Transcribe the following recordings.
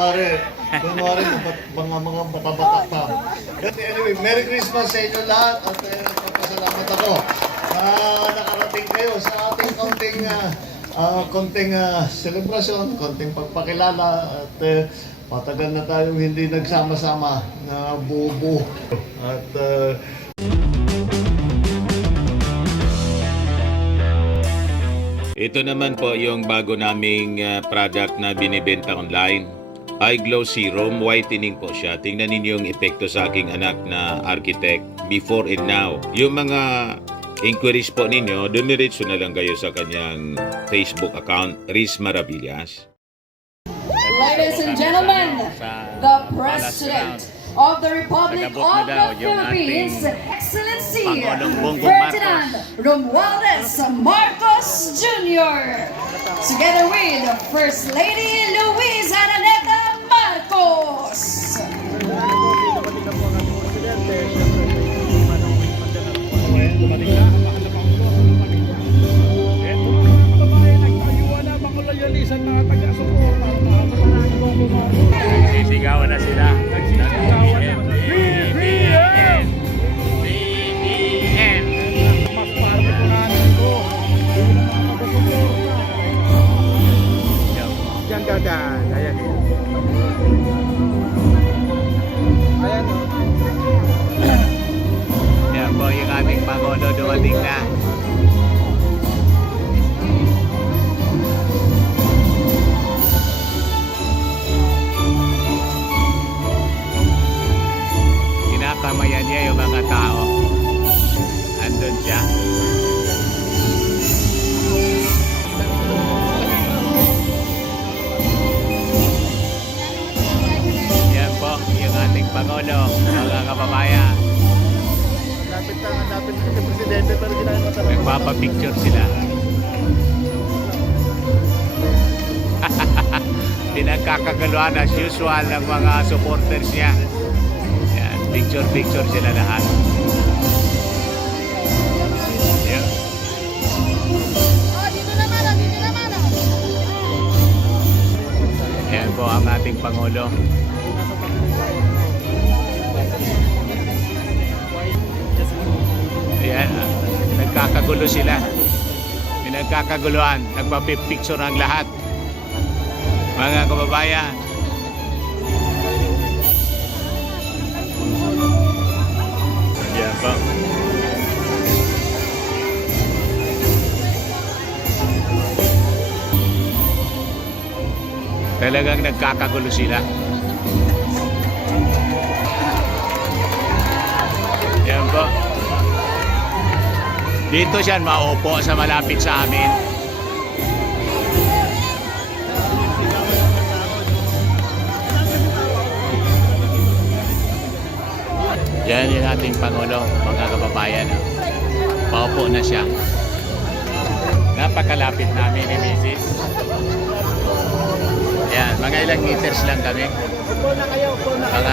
kunwari, mga bata-bata pa. But anyway, Merry Christmas sa inyo lahat at nagpapasalamat ako. Nakarating kayo sa ating konting selebrasyon, konting pagpakilala at matagal na tayong hindi nagsama-sama na buo-buo. At ito naman po yung bago naming product na binibenta online. iGlow Serum, whitening po siya. Tingnan ninyo yung epekto sa aking anak na architect before and now. Yung mga inquiries po ninyo, dumiretso na lang kayo sa kanyang Facebook account, Riz Maravillas. Ladies and gentlemen, the President of the Republic of the Philippines, Excellency Ferdinand Romualdez Marcos Jr., together with First Lady Luisa Araneta Marcos. Sisigawan na sila. Diyan dadaan. Ayan. Ayan o. Yan po yung aming Pangulo dumating na. Kinakamayan niya yung mga tao. Andun siya. Yan po yung ating Pangulo, mga kababayan. lapit na si Presidente pero hindi namin matanong. Nagpapapicture sila. Pinagkakagaluhan as usual ng mga supporters niya. Yan, picture sila lahat. Yan. Dito naman. Yan po ang ating Pangulo. Ayan, nagkakagulo sila. Pinagkakaguluhan, nagpapipicture ang lahat. Mga kababayan. Yan po. Talagang nagkakagulo sila. Yan po. Dito siya maupo sa malapit sa amin. Yan yung ating Pangulo, mga kababayan. Paupo na siya. Napakalapit namin ni Mrs. Yan, mga ilang meters lang kami. Mga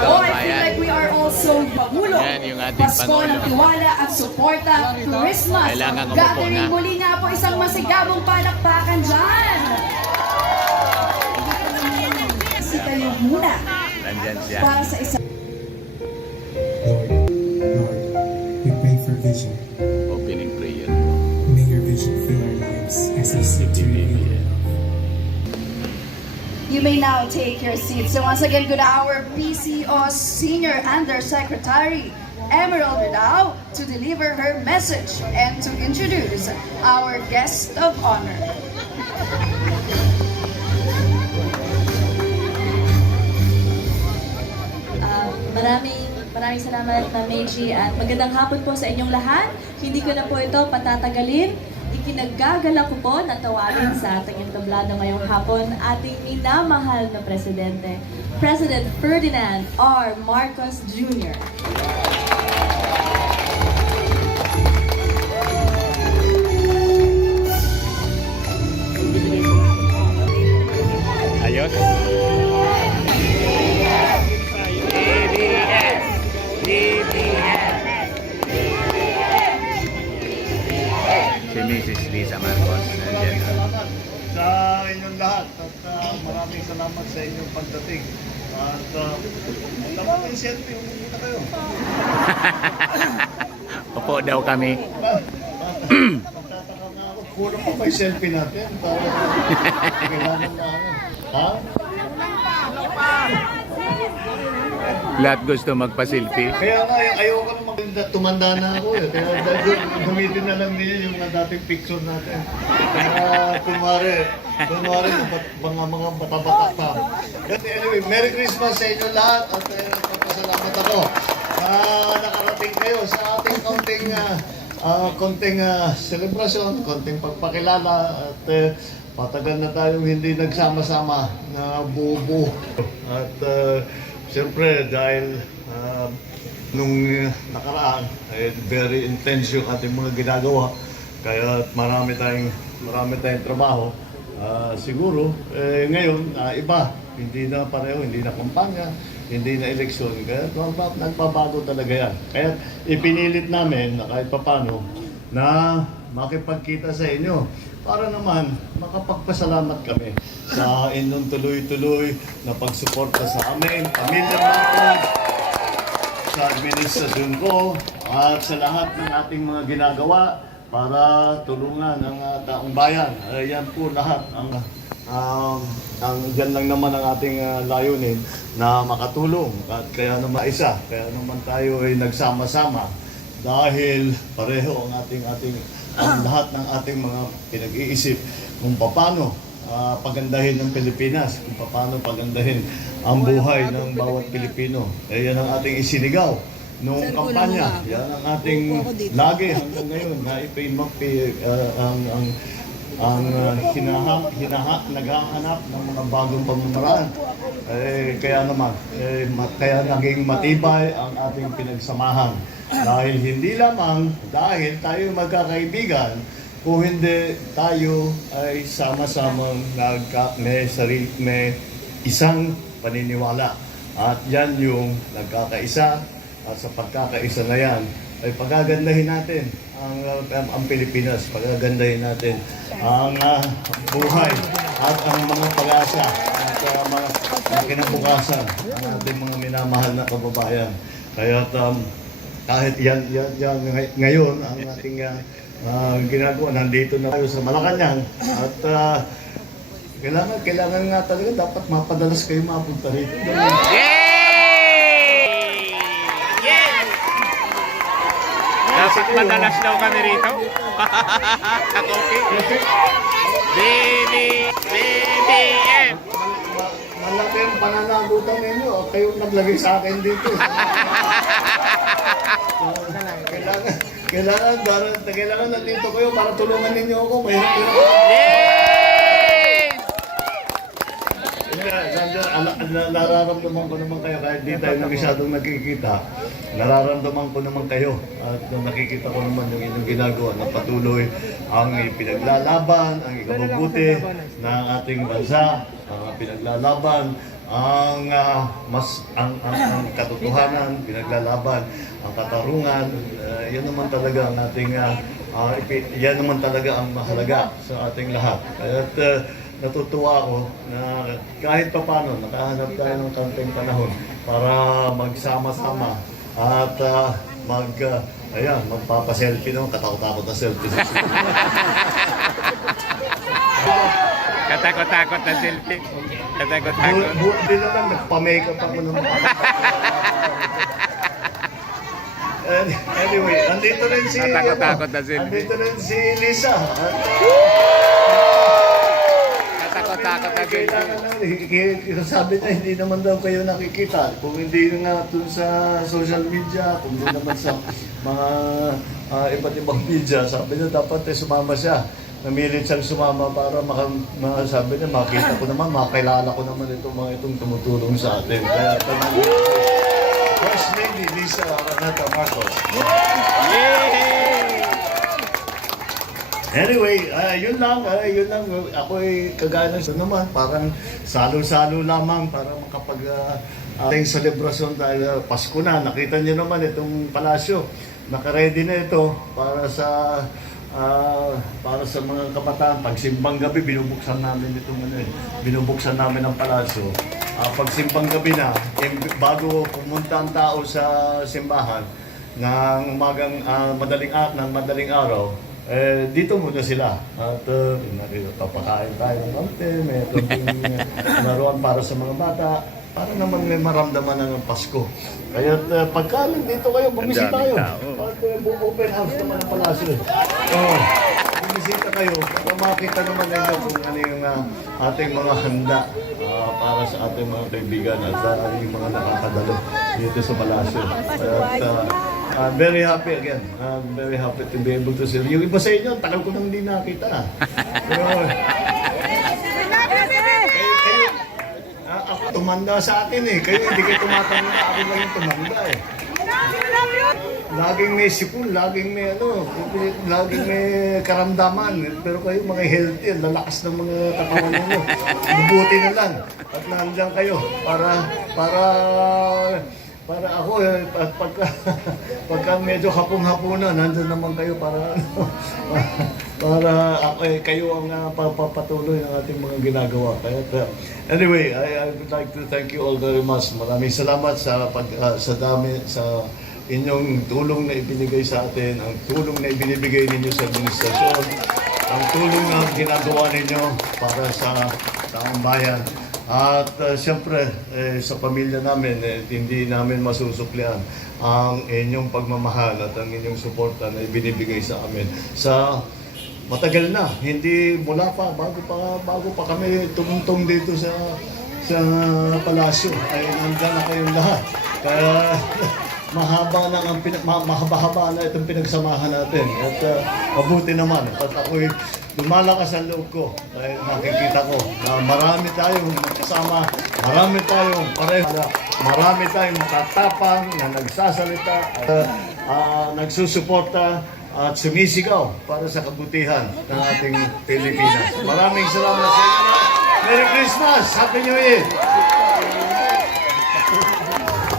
Oh, I feel kababayan. like we are also Pangulo. Yan yung ating Pasko Pangulo. ng tiwala at suporta, Christmas. Kailangan umupo Gathering na. muli nga po isang masigabong palakpakan dyan. Si kayo muna Nandyan siya. para sa isang Lord, we pray for vision. Opening prayer. May your vision fill our lives as we seek to reveal your love. You may now take your seats. So once again, good hour, PCO Senior Undersecretary Emerald Ridao to deliver her message and to introduce our guest of honor. Maraming salamat na Meiji at magandang hapon po sa inyong lahat. Hindi ko na po ito patatagalin. Ikinagagala ko po na tawagin sa ating entablado ngayong hapon ating minamahal na Presidente, President Ferdinand R. Marcos Jr. Ayos. Si Mrs. Lisa Marcos nandiyan. Sa inyong lahat at maraming salamat. salamat sa inyong pagdating. At dapat yung selfie, umumita kayo. Opo daw kami. Magtataka nga ako, puro pa may selfie natin. Para kailangan na ako. Ha? Lahat gusto magpa-selfie. Kaya nga, ayoko na tumanda na ako eh. Kaya dahil gamitin na lang niya yung dating picture natin. Kaya kunwari, mga bata-bata pa. But anyway, Merry Christmas sa inyo lahat at nagpapasalamat ako. Nakarating kayo sa ating konting celebration, konting pagpakilala at patagal na tayong hindi nagsama-sama na buo-buo. At siyempre dahil nung nakaraan ay very intense yung ating mga ginagawa kaya marami tayong trabaho. Siguro ngayon iba, hindi na pareho, hindi na kampanya, hindi na eleksyon, kaya nagbabago talaga yan. Kaya ipinilit namin na kahit papano na makipagkita sa inyo para naman makapagpasalamat kami sa inyong tuloy-tuloy na pagsuporta sa amin, pamilya natin, sa administrasyon ko, at sa lahat ng ating mga ginagawa para tulungan ang taong bayan. Yan po lahat ang dyan lang naman ang ating layunin na makatulong at kaya naman kaya naman tayo ay nagsama-sama dahil pareho ang ang lahat ng ating mga pinag-iisip kung paano pagandahin ng Pilipinas, kung paano pagandahin ang buhay ng bawat Pilipino. Yan ang ating isinigaw noong kampanya. Yan ang ating lagi hanggang ngayon na naghahanap ng mga bagong pamamaraan. Kaya naman, kaya naging matibay ang ating pinagsamahan. Dahil hindi lamang dahil tayo magkakaibigan, kung hindi tayo ay sama-samang may isang paniniwala. At yan yung nagkakaisa, at sa pagkakaisa na yan ay pagagandahin natin ang Pilipinas, pagagandahin natin ang buhay at ang mga pag-asa at mga kinabukasan ng ating mga minamahal na kababayan. Kaya kahit yan ngayon ang ating ginagawa, nandito na tayo sa Malacanang at kailangan nga talaga dapat mapadalas kayo mapunta rito. Dapat madalas daw kami rito. Okay. BBM. Malaki ang pananagutan ninyo. Kayo naglagay sa akin dito. Kailangan nandito kayo para tulungan ninyo ako. Nararamdaman ko naman kayo kahit di tayo masyadong nakikita. Nararamdaman ko naman kayo at nakikita ko naman yung inyong ginagawa na patuloy ang pinaglalaban, ang ikabubuti ng ating bansa, ang pinaglalaban ang katotohanan, pinaglalaban ang katarungan. Yan naman talaga ang ating yan naman talaga ang mahalaga sa ating lahat. At natutuwa ako na kahit papano nakahanap tayo ng konting panahon para magsama-sama at magpapaselfie naman, katakot-takot na selfie. Katakot-takot na selfie. Katakot-takot. Buti naman, nagpa-makeup ako naman. Anyway, andito rin si Katakot-takot na selfie. andito rin si Lisa. Katakot-takot na selfie. Sabi niya, hindi naman daw kayo nakikita. Kung hindi nga dun sa social media, kung hindi naman sa mga iba't ibang media, sabi niya dapat sumama siya. Namilit siyang sumama para sabi niya, makita ko naman, makilala ko naman itong tumutulong sa atin. Kaya First Lady Lisa Araneta Marcos. Anyway, yun lang. Ako ay kagaya ng naman, parang salo-salo lamang para makapag ating selebrasyon dahil Pasko na. Nakita niyo naman itong palasyo. Naka-ready na ito para sa para sa mga kabataan, pag simbang gabi, binubuksan namin itong binubuksan namin ang palasyo. Pag simbang gabi na, bago pumunta ang tao sa simbahan, ng umagang madaling araw, dito muna sila. At papakain tayo ng konti, may laruan para sa mga bata, para naman may maramdaman ng Pasko. Kaya pagka dito kayo, bumisita kayo. Open house naman ang palasyo. Bumisita kayo para makita naman ninyo kung ano yung ating mga handa para sa ating mga kaibigan at yung mga nakakadalo dito sa palasyo. I'm very happy again. I'm very happy to be able to see. Yung iba sa inyo, tagal ko nang hindi nakita. Pero, ako tumanda sa atin eh. Kayo hindi kayo tumatanda. Ako lang yung tumanda eh. Laging may sipon, laging may karamdaman. Pero kayo mga healthy, lalakas ng mga katawan ninyo. Mabuti na lang. At nandiyan kayo para ako, pagka medyo hapong-hapunan, nandun naman kayo para kayo ang papatuloy ng ating mga ginagawa. Anyway, I would like to thank you all very much. Maraming salamat sa inyong tulong na ibinigay sa atin, ang tulong na ibinibigay ninyo sa administrasyon, ang tulong na ginagawa ninyo para sa taong bayan. At siyempre, sa pamilya namin, hindi namin masusuklian ang inyong pagmamahal at ang inyong suporta na ibinibigay sa amin. Sa matagal na, hindi mula pa, bago pa kami tumungtong dito sa palasyo, ay nandiyan na kayong lahat. Kaya mahaba-haba na itong pinagsamahan natin. At mabuti naman. At ako'y lumalakas ang loob ko. Dahil nakikita ko na marami tayong magkasama, marami tayong pareho, marami tayong matatapang na nagsasalita at nagsusuporta at sumisigaw para sa kabutihan ng ating Pilipinas. Maraming salamat sa inyo. Merry Christmas! Happy New Year!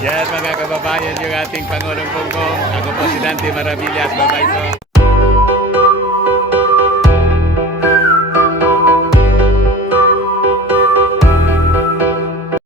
Yan mga kababayan, yung ating Pangulong Bongbong. Ako po si Dante Maravilla at babay po.